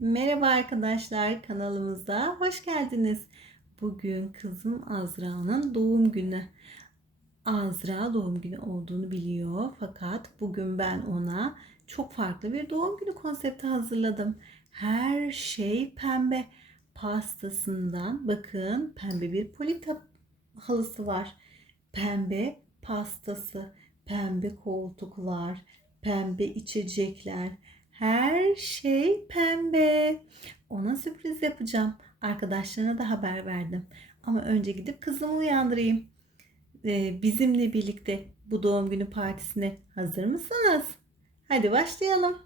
Merhaba arkadaşlar kanalımıza hoş geldiniz. Bugün kızım Azra'nın doğum günü. Azra doğum günü olduğunu biliyor fakat bugün ben ona çok farklı bir doğum günü konsepti hazırladım. Her şey pembe. Pastasından bakın pembe bir polita halısı var. Pembe pastası, pembe koltuklar, pembe içecekler. Her şey pembe. Ona sürpriz yapacağım. Arkadaşlarına da haber verdim. Ama önce gidip kızımı uyandırayım. Ee, bizimle birlikte bu doğum günü partisine hazır mısınız? Hadi başlayalım.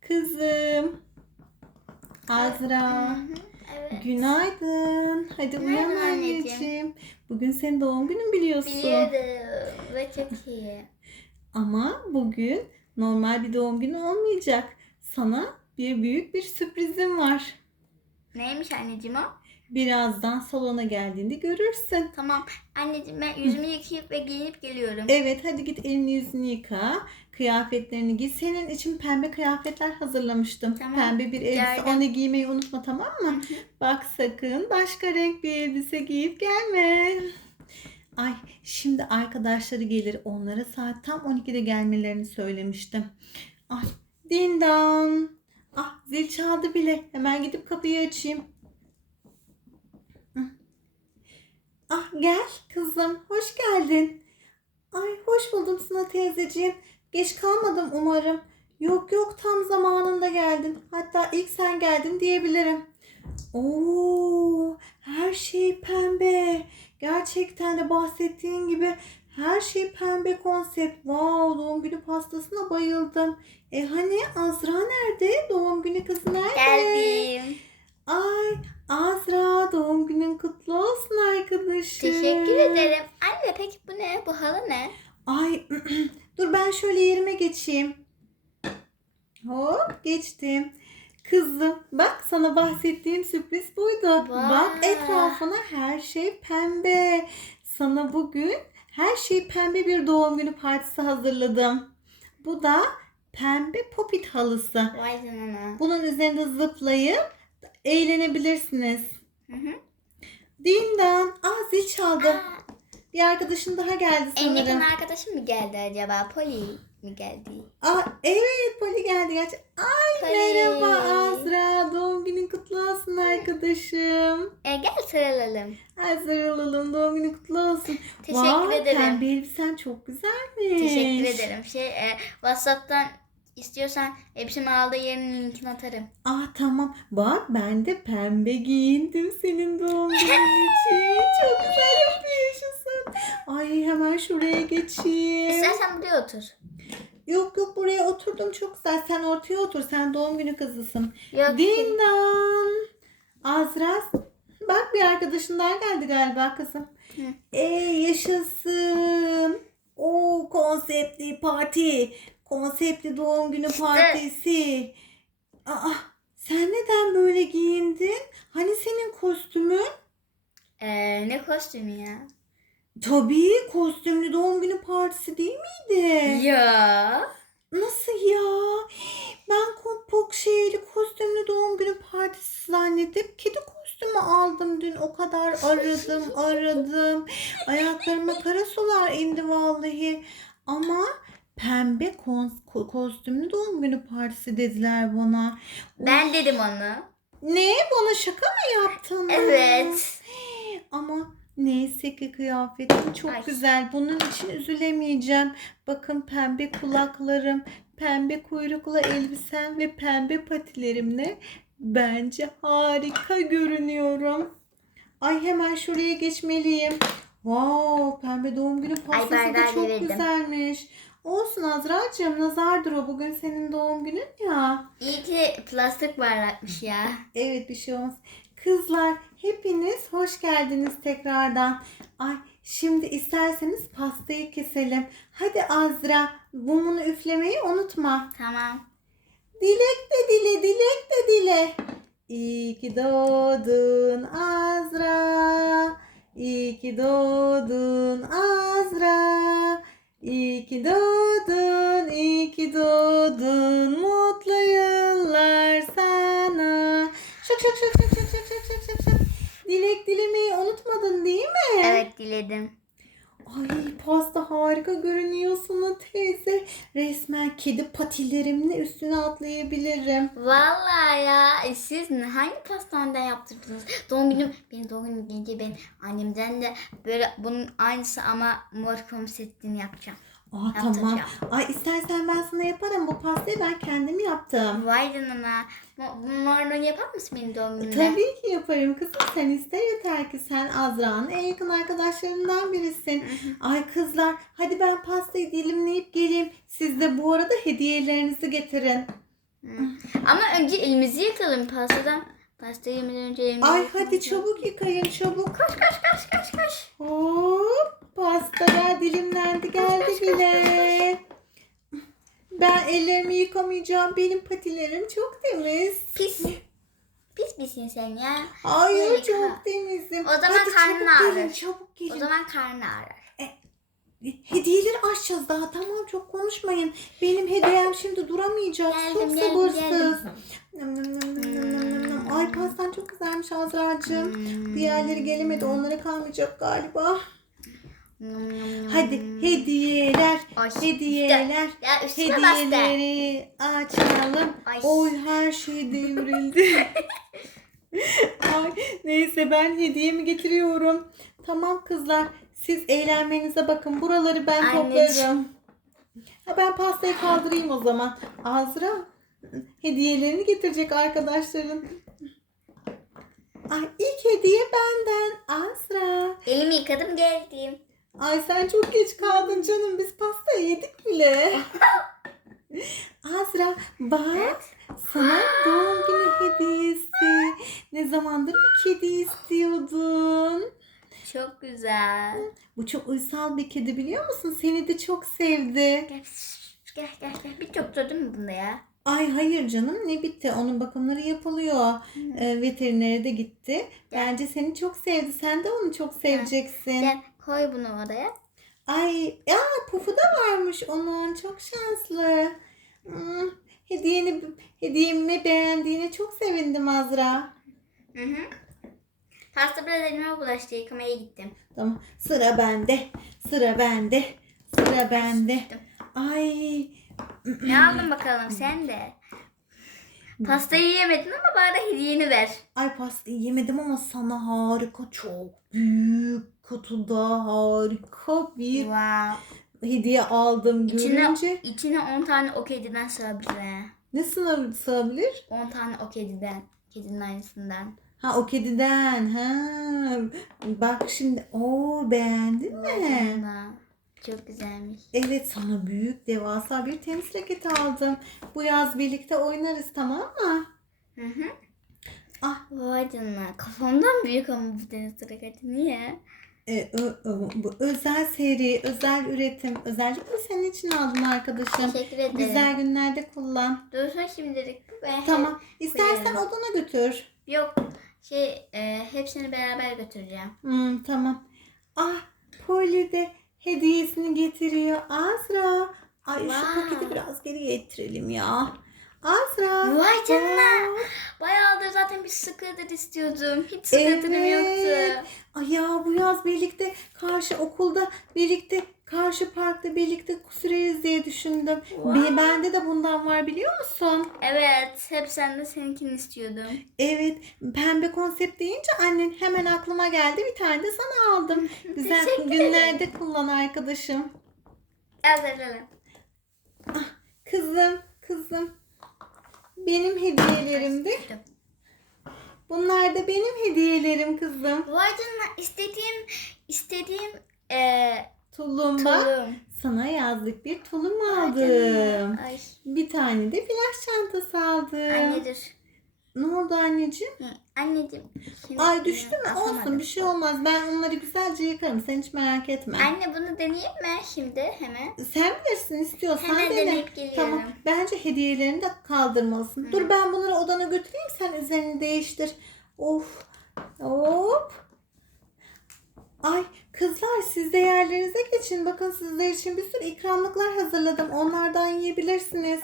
Kızım. Azra. Evet. Günaydın. Hadi Günaydın uyan anneciğim. anneciğim. Bugün senin doğum günün biliyorsun. Biliyorum ve çok iyi. Ama bugün normal bir doğum günü olmayacak. Sana bir büyük bir sürprizim var. Neymiş anneciğim o? Birazdan salona geldiğinde görürsün. Tamam. Anneciğim ben yüzümü yıkayıp ve giyinip geliyorum. Evet hadi git elini yüzünü yıka. Kıyafetlerini giy. Senin için pembe kıyafetler hazırlamıştım. Tamam, Pembe bir elbise. geldim. Onu giymeyi unutma tamam mı? Bak sakın başka renk bir elbise giyip gelme. Ay şimdi arkadaşları gelir. Onlara saat tam 12'de gelmelerini söylemiştim. Ay dindan. Ah zil çaldı bile. Hemen gidip kapıyı açayım. Hı. Ah gel kızım. Hoş geldin. Ay hoş buldum Sına teyzeciğim. Geç kalmadım umarım. Yok yok tam zamanında geldin. Hatta ilk sen geldin diyebilirim. Oo, her şey pembe. Gerçekten de bahsettiğin gibi her şey pembe konsept. Wow, doğum günü pastasına bayıldım. E hani Azra nerede? Doğum günü kızı nerede? Geldim. Ay Azra doğum günün kutlu olsun arkadaşım. Teşekkür ederim. Anne peki bu ne? Bu halı ne? Ay dur ben şöyle yerime geçeyim. Hop geçtim. Kızım bak sana bahsettiğim sürpriz buydu. Vay. Bak etrafına her şey pembe. Sana bugün her şey pembe bir doğum günü partisi hazırladım. Bu da pembe popit halısı. Vay canına. Bunun üzerinde zıplayıp eğlenebilirsiniz. Hı hı. Dindan. Ah zil çaldı. Aa, Bir arkadaşın daha geldi en yakın sanırım. arkadaşım mı geldi acaba? Poli mi geldi? Aa, evet Poli geldi gerçi. Ay Poli. merhaba Azra. Doğum günün kutlu olsun arkadaşım. E, gel sarılalım. Ay sarılalım. Doğum günün kutlu olsun. Teşekkür Vay, ederim. Pembe elbisen çok güzelmiş. Teşekkür ederim. Şey e, WhatsApp'tan istiyorsan hepsini aldığı yerin linkini atarım. Ah tamam. Bak ben de pembe giyindim senin doğum günün için. Çok güzel yapıyorsun. Ay hemen şuraya geçeyim. İstersen buraya otur. Yok yok buraya oturdum çok güzel. Sen ortaya otur. Sen doğum günü kızısın. Yok. Dindan. Azra. Bak bir arkadaşın daha geldi galiba kızım. Hı. Ee yaşasın. O konseptli parti. Konseptli doğum günü partisi. Aa, sen neden böyle giyindin? Hani senin kostümün? Ee, ne kostümü ya? Tabii kostümlü doğum günü partisi değil miydi? Ya. Nasıl ya? Ben kopuk şeyli kostümlü doğum günü partisi zannedip kedi kostümü aldım dün. O kadar aradım aradım. Ayaklarıma kara sular indi vallahi. Ama pembe kons- ko- kostümlü doğum günü partisi dediler bana. Ben dedim onu. Ne? Bana şaka mı yaptın? Evet. Ama neyse ki kıyafetim çok Ay. güzel. Bunun için üzülemeyeceğim. Bakın pembe kulaklarım, pembe kuyruklu elbisem ve pembe patilerimle bence harika görünüyorum. Ay hemen şuraya geçmeliyim. Wow, pembe doğum günü pastası da çok devirdim. güzelmiş. Olsun Azra'cığım nazardır o. Bugün senin doğum günün ya. İyi ki plastik bardakmış ya. Evet bir şey olmaz. Kızlar hepiniz hoş geldiniz tekrardan. Ay şimdi isterseniz pastayı keselim. Hadi Azra mumunu üflemeyi unutma. Tamam. Dilek de dile, dilek de dile. İyi ki doğdun Azra. İyi ki doğdun Azra. İyi ki doğdun, iyi ki doğdun. Mutlu yıllar sana. Şak şak şak şak şak. Dilek dilemeyi unutmadın değil mi? Evet diledim. Ay pasta harika görünüyor Suna teyze. Resmen kedi patilerimle üstüne atlayabilirim. Vallahi ya e, siz hangi pastaneden yaptırdınız? Doğum günüm, benim doğum günüm gelince ben annemden de böyle bunun aynısı ama mor konfetini yapacağım. Aa tamam. Yaptıracağım. Ay istersen ben sana yaparım. Bu pastayı ben kendim yaptım. Vay canına. Morluğunu yapar mısın benim doğum günümde? Tabii ki yaparım kızım. Sen iste yeter ki sen Azra'nın en yakın arkadaşlarından birisin. Ay kızlar hadi ben pastayı dilimleyip geleyim. Siz de bu arada hediyelerinizi getirin. Ama önce elimizi yıkalım pastadan. Pastayı yemeden önce elimizi Ay yıkalım. hadi çabuk yıkayın çabuk. Koş koş koş koş koş. Hop pastalar dilimlendi geldi bile. Ben ellerimi yıkamayacağım. Benim patilerim çok temiz. Pis. Pis misin sen ya? Hayır Yıka. çok temizim. O zaman Hadi karnın çabuk gelin ağrır. çabuk gelin. O zaman karnı ağrır. Hediyeleri açacağız daha tamam çok konuşmayın. Benim hediyem şimdi duramayacak. Geldim, çok sabırsız. Ay pastan çok güzelmiş Azra'cığım. Hmm. Diğerleri gelemedi onlara kalmayacak galiba. Hadi hediyeler, Ay, hediyeler. Ya üstüne. Hediyeleri açalım. Ay. Oy her şey devrildi. Ay, neyse ben hediyemi getiriyorum. Tamam kızlar siz eğlenmenize bakın. Buraları ben Anneciğim. toplarım. Ha, ben pastayı kaldırayım o zaman. Azra hediyelerini getirecek arkadaşların. Ay ilk hediye benden Azra. Elimi yıkadım geldim. Ay sen çok geç kaldın canım. Biz pasta yedik bile. Azra bak sana doğum günü hediyesi. Ne zamandır bir kedi istiyordun. Çok güzel. Bu çok uysal bir kedi biliyor musun? Seni de çok sevdi. Gel gel gel. gel. Bir çok değil mi bunda ya? Ay hayır canım ne bitti? Onun bakımları yapılıyor. Ee, veterinere de gitti. Bence seni çok sevdi. Sen de onu çok seveceksin. Gel koy bunu oraya. Ay ya pufu da varmış onun. Çok şanslı. Hmm, hediyeni hediyemi beğendiğine çok sevindim Azra. Hı hı. Pasta biraz elime bulaştı. Yıkamaya gittim. Tamam. Sıra bende. Sıra bende. Sıra bende. Ay Ne aldın bakalım sen de? Pastayı yemedin ama bari hediyeni ver. ay pastayı yemedim ama sana harika çok büyük kutuda harika bir Wow. hediye aldım İçine, görünce. içine 10 tane o kediden sığabilir. he. Ne sınav sığabilir? 10 tane o kediden. Kedinin aynısından. Ha o kediden. Ha. Bak şimdi. o beğendin mi? Vay Çok güzelmiş. Evet sana büyük devasa bir tenis raketi aldım. Bu yaz birlikte oynarız tamam mı? Hı hı. Ah. Vay canına. Kafamdan büyük ama bu deniz raketi. Niye? E, ö- ö- bu özel seri, özel üretim. Özellikle senin için aldım arkadaşım. Teşekkür ederim. Güzel günlerde kullan. Dursun şimdilik. Ben Tamam. İstersen koyarım. odana götür. Yok. Şey e, hepsini beraber götüreceğim. Hmm, tamam. Ah Polly de hediyesini getiriyor. Azra. Ay şu paketi biraz geriye ittirelim ya. Azra. Vay canına. Bayağıdır zaten bir scooter istiyordum. Hiç scooter'ım Evet. yoktu. Ay ya bu yaz birlikte karşı okulda birlikte karşı parkta birlikte süreriz diye düşündüm. Wow. Be- Bende de bundan var biliyor musun? Evet. Hep sen de seninkini istiyordum. Evet pembe konsept deyince annen hemen aklıma geldi. Bir tane de sana aldım. Güzel Teşekkür günlerde kullan arkadaşım. Hazırlanın. Kızım, kızım. Benim hediyelerimdi. Bunlar da benim hediyelerim kızım. Vay canına istediğim istediğim e, Tulumba. tulum. Sana yazlık bir tulum aldım. Ay. Bir tane de flash çantası aldım. Annedir. Ne oldu anneciğim? Hı, Anneciğim. şimdi Ay düştü mü? asamadım. Olsun bir şey olmaz. Ben onları güzelce yıkarım. Sen hiç merak etme. Anne bunu deneyeyim mi şimdi hemen? Sen bilirsin istiyorsan Hemen dene. deneyip geliyorum. Tamam. Bence hediyelerini de kaldırmalısın. Dur ben bunları odana götüreyim sen üzerini değiştir. Of. Hop. Ay kızlar siz de yerlerinize geçin. Bakın sizler için bir sürü ikramlıklar hazırladım. Onlardan yiyebilirsiniz.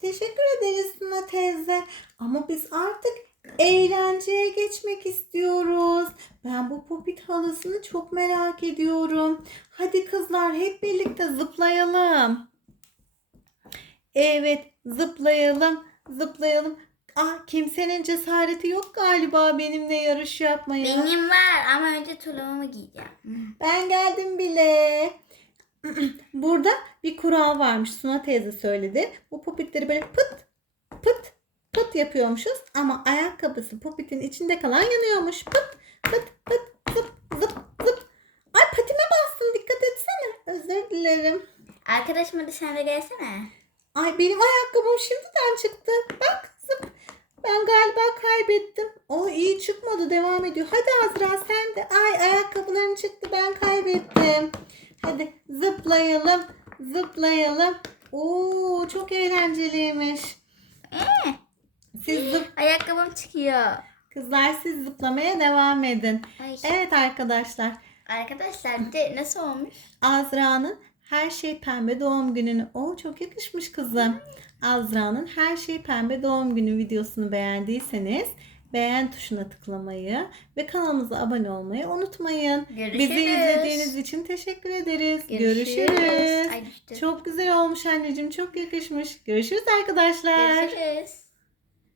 Teşekkür ederiz Suna teyze. Ama biz artık Eğlenceye geçmek istiyoruz. Ben bu popit halısını çok merak ediyorum. Hadi kızlar hep birlikte zıplayalım. Evet, zıplayalım, zıplayalım. Ah, kimsenin cesareti yok galiba benimle yarış yapmaya. Benim var ama önce tulumumu giyeceğim. Ben geldim bile. Burada bir kural varmış. Suna teyze söyledi. Bu popitleri böyle pıt pıt pıt yapıyormuşuz. Ama ayakkabısı popitin içinde kalan yanıyormuş. Pıt pıt pıt zıp zıp zıp. Ay patime bastın dikkat etsene. Özür dilerim. Arkadaşım hadi sen de gelsene. Ay benim ayakkabım şimdiden çıktı. Bak zıp. Ben galiba kaybettim. O iyi çıkmadı devam ediyor. Hadi Azra sen de. Ay ayakkabıların çıktı ben kaybettim. Hadi zıplayalım. Zıplayalım. Oo çok eğlenceliymiş. Ee, Siz zıp ayakkabım çıkıyor. kızlar siz zıplamaya devam edin. Ay. Evet arkadaşlar. Arkadaşlar bir de nasıl olmuş? Azra'nın her şey pembe doğum gününü. O çok yakışmış kızım. Azra'nın her şey pembe doğum günü videosunu beğendiyseniz beğen tuşuna tıklamayı ve kanalımıza abone olmayı unutmayın. Görüşürüz. Bizi izlediğiniz için teşekkür ederiz. Görüşürüz. Görüşürüz. Ay. Çok güzel olmuş anneciğim. Çok yakışmış. Görüşürüz arkadaşlar. Görüşürüz.